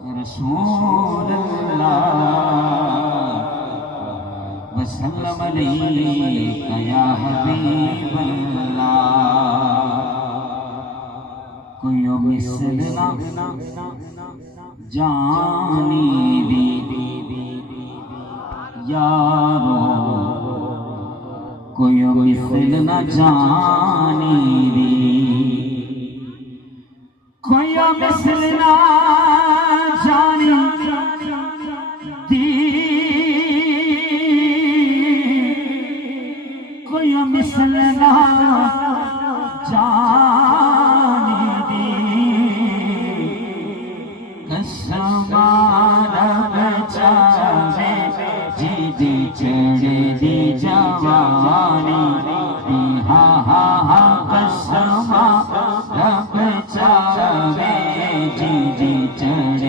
رسول اللہ وسلم علیکہ یا حبیب اللہ کوئی مثل نہ جانی دی یارو کوئی مثل نہ جانی دی کوئی مثل نہ جانی دی کوئی مثل نہ جانی دی قسم